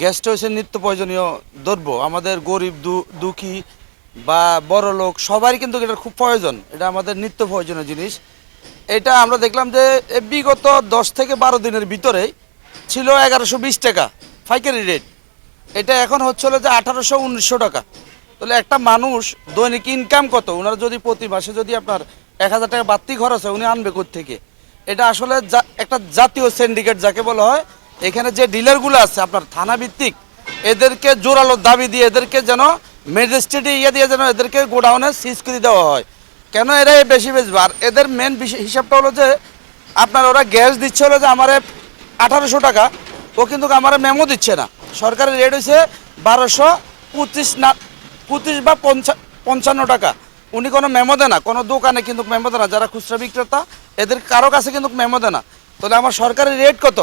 গ্যাসটা হচ্ছে নিত্য প্রয়োজনীয় দ্রব্য। আমাদের গরিব দুঃখী বা বড় লোক, সবারই কিন্তু এটা খুব প্রয়োজন। এটা আমাদের নিত্য প্রয়োজনীয় জিনিস। এটা আমরা দেখলাম যে বিগত দশ থেকে বারো দিনের ভিতরে ছিল এগারোশো বিশ টাকা পাইকারি রেট। এটা এখন হচ্ছে হলো যে আঠারোশো উনিশশো টাকা। তাহলে একটা মানুষ দৈনিক ইনকাম কত? ওনার যদি প্রতি মাসে যদি আপনার এক হাজার টাকা বাড়তি খরচ হয়, উনি আনবে থেকে এটা আসলে একটা জাতীয় সিন্ডিকেট যাকে বলা হয় এখানে যে ডিলারগুলো আছে আপনার থানা ভিত্তিক এদেরকে জোরালো দাবি দিয়ে এদেরকে যেন ম্যাজিস্ট্রেটে ইয়ে দিয়ে যেন এদেরকে গোডাউনে সিজ করে দেওয়া হয়। কেন এরা বেশি আর এদের মেন হিসাবটা হলো যে, আপনার ওরা গ্যাস দিচ্ছে হলো যে আমার আঠারোশো টাকা, ও কিন্তু আমার মেমো দিচ্ছে না। সরকারের রেট হয়েছে বারোশো পঁচিশ না, পঁচিশ বা পঞ্চা পঞ্চান্ন টাকা। উনি কোনো মেমো দেয় না, কোনো দোকানে কিন্তু মেমো দেয় না। যারা খুচরা বিক্রেতা, এদের কারও কাছে কিন্তু মেমো দেয় না। তাহলে আমার সরকারের রেট কত?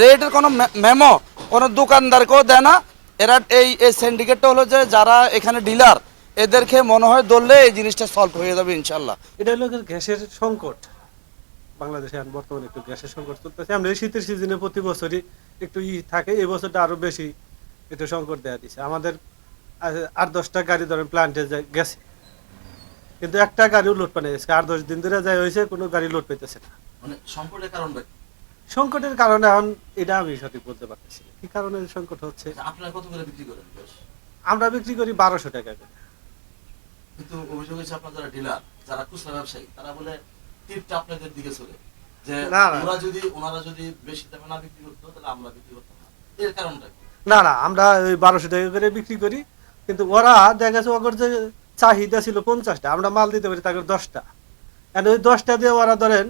রেটের কোনো মেমো কোনো দোকানদারকেও দেয় না। এরা এই এই সিন্ডিকেটটা হলো যে যারা এখানে ডিলার এদেরকে মনে হয় ধরলে এই জিনিসটা সলভ হয়ে যাবে ইনশাল্লাহ এটা হলো গ্যাসের সংকট। বাংলাদেশে বর্তমানে একটু গ্যাসের সংকট চলতেছে। আমরা এই শীতের সিজনে প্রতি বছরই একটু ই থাকে এই বছরটা আরও বেশি একটু সংকট দেয়া দিছে। আমাদের আট দশটা গাড়ি ধরেন প্লান্টে যায় গেছে। কিন্তু একটা গাড়িও লোড পানে গেছে আট দশ দিন ধরে যায় হয়েছে কোনো গাড়ি লোড পেতেছে না। মানে সংকটের কারণ সংকটের কারণে এখন এটা আমি সঠিক বলতে পারতেছি। কি কারণে সংকট হচ্ছে? আপনারা কত করে বিক্রি করেন আমরা বিক্রি করি বারোশো টাকা করে। কিন্তু অভিযোগ হচ্ছে আপনার যারা ডিলার যারা খুচরা ব্যবসায়ী তারা বলে টিপটা আপনাদের দিকে চলে। যে। ওরা যদি ওনারা যদি বেশি দামে না বিক্রি করতো তাহলে আমরা বিক্রি করতাম না। এর কারণটা না না আমরা ওই বারোশো টাকা করে বিক্রি করি কিন্তু ওরা দেখা গেছে ওদের যে চাহিদা ছিল পঞ্চাশটা আমরা মাল দিতে পারি তাকে দশটা। আর ওই দশটা দিয়ে ওরা ধরেন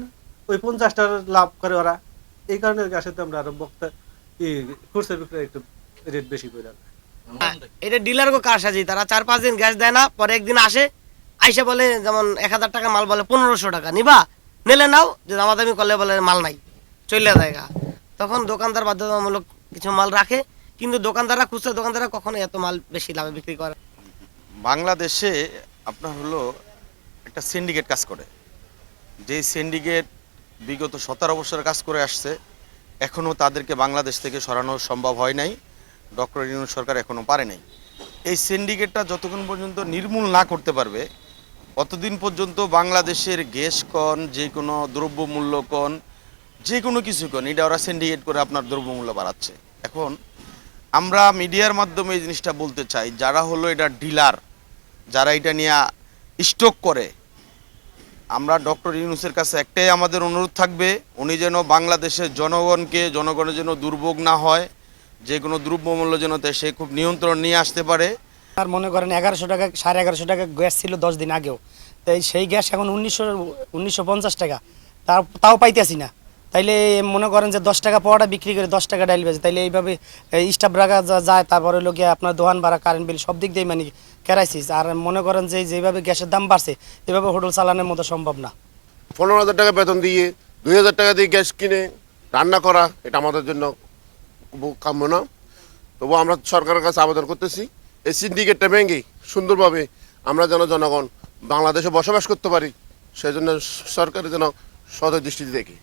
ওই পঞ্চাশটার লাভ করে ওরা। এই কারণে গ্যাসের দামটা আরও বক্তা খুচরা বিক্রি একটু রেট বেশি করে দেয়। এটা ডিলার কো কার সাজি? তারা চার পাঁচ দিন গ্যাস দেয় না পরে একদিন আসে আইসা বলে যেমন এক হাজার টাকা মাল বলে পনেরোশো টাকা নিবা নিলে নাও যে দামাদামি করলে বলে মাল নাই চলে জায়গা তখন দোকানদার বাধ্যতামূলক কিছু মাল রাখে কিন্তু দোকানদাররা খুচরা দোকানদাররা কখনো এত মাল বেশি লাভে বিক্রি করে বাংলাদেশে আপনার হলো একটা সিন্ডিকেট কাজ করে। যেই সিন্ডিকেট বিগত সতেরো বছর কাজ করে আসছে। এখনও তাদেরকে বাংলাদেশ থেকে সরানো সম্ভব হয় নাই। ডক্টর ইউনুস সরকার এখনও পারে নাই। এই সিন্ডিকেটটা যতক্ষণ পর্যন্ত নির্মূল না করতে পারবে, অতদিন পর্যন্ত বাংলাদেশের গ্যাস কন যে কোনো দ্রব্যমূল্য কন যে কোনো কিছু কন এটা ওরা সিন্ডিকেট করে আপনার দ্রব্যমূল্য বাড়াচ্ছে। এখন আমরা মিডিয়ার মাধ্যমে এই জিনিসটা বলতে চাই, যারা হলো এটা ডিলার যারা এটা নিয়ে স্টক করে আমরা ডক্টর ইউনুসের কাছে একটাই আমাদের অনুরোধ থাকবে, উনি যেন বাংলাদেশের জনগণকে, জনগণের যেন দুর্ভোগ না হয়, যে কোনো দ্রব্যমূল্য যেন সে খুব নিয়ন্ত্রণ নিয়ে আসতে পারে। আর মনে করেন এগারোশো টাকা, সাড়ে এগারোশো টাকা গ্যাস ছিল দশ দিন আগেও। তাই সেই গ্যাস এখন উনিশশো উনিশশো টাকা। তাও পাইতেছি না। তাইলে মনে করেন যে দশ টাকা পাওয়াটা বিক্রি করে দশ টাকা ডাইল বেজে তাইলে এইভাবে স্টাফ রাখা যায়, তারপরে লোকে আপনার দোকান ভাড়া কারেন্ট বিল সব দিক দিয়ে মানে ক্রাইসিস। আর মনে করেন যে যেভাবে গ্যাসের দাম বাড়ছে, এভাবে হোটেল চালানোর মতো সম্ভব না। পনেরো হাজার টাকা বেতন দিয়ে, দুই হাজার টাকা দিয়ে গ্যাস কিনে রান্না করা, এটা আমাদের জন্য কাম্য না। তবু আমরা সরকারের কাছে আবেদন করতেছি, এই সিন্ডিকেটটা ভেঙে সুন্দরভাবে আমরা যেন জনগণ বাংলাদেশে বসবাস করতে পারি সেই জন্য সরকারের যেন সদয় দৃষ্টিতে দেখি।